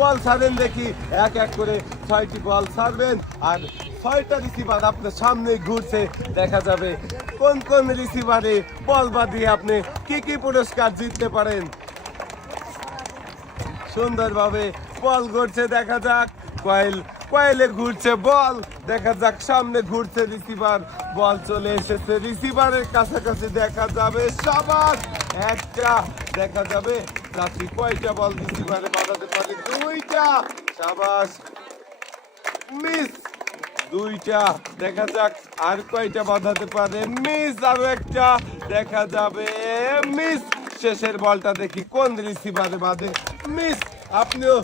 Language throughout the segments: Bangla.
বল ছাড়েন দেখি। এক এক করে 6টি বল ছাড়বেন আর 6টা রিসিভার আপনার সামনে ঘুরছে। দেখা যাবে কোন কোন রিসিভারে বল বাঁধিয়ে আপনি কি পুরস্কার জিততে পারেন। সুন্দরভাবে বল ঘুরছে, দেখা যাক। কয়েলে ঘুরছে বল, দেখা যাক। সামনে ঘুরছে রিসিভার, বল চলে এসেছে রিসিভারের কাছাকাছি। দেখা যাবে সাবাস, একটা। দেখা যাবে চাচি কয়টা বল রিসিভারে বাঁধাতে পারে? 2টা। সাবাস, মিস। 2টা। দেখা যাক আর কয়টা বাঁধাতে পারে? মিস, আরো একটা। দেখা যাবে মিস। শেষের বলটা দেখি কোন রিসিভারে বাঁধে। মিস। আপনিও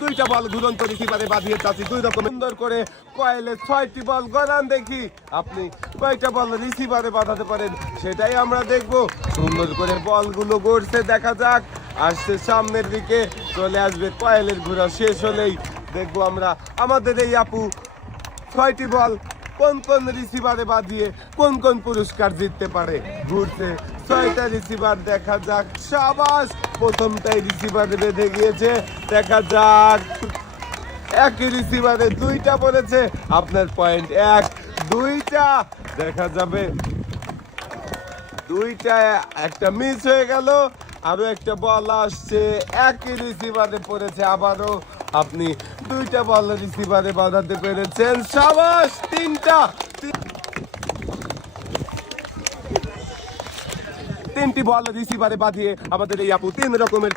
2টা বল ঘুরন্ত রিসিভারে বাঁধিয়ে চাচ্ছি 2 রকম সুন্দর করে। কয়েলে 6টি বল গড়ান দেখি আপনি কয়টা বল রিসিভারে বাঁধাতে পারেন, সেটাই আমরা দেখব। সুন্দর করে বলগুলো গড়ছে, দেখা যাক। আসছে সামনের দিকে, চলে আসবে। কয়েলের ঘোরা শেষ হলেই দেখবো আমরা আমাদের এই আপু 6টি বল কোন কোন রিসিভারে বাঁধিয়ে কোন কোন পুরস্কার জিততে পারে। ঘুরছে 6টা রিসিভার, দেখা যাক। সাবাস, প্রথমটাই রিসিভারে বেঁধে গিয়েছে। দেখা যাক একই রিসিভারে 2টা পড়েছে। আপনার পয়েন্ট 1। 2টা। দেখা যাবে 2টা, একটা মিস হয়ে গেল। আরো একটা বল আসছে, একই রিসিভারে পড়েছে। আবারও আপনি 2টা বল রিসিভারে বাঁধাতে পেরেছেন। সাবাস, 3টা। 3টি বল রিসিভারে বাঁধিয়ে আমাদের এই আপু 3 রকমের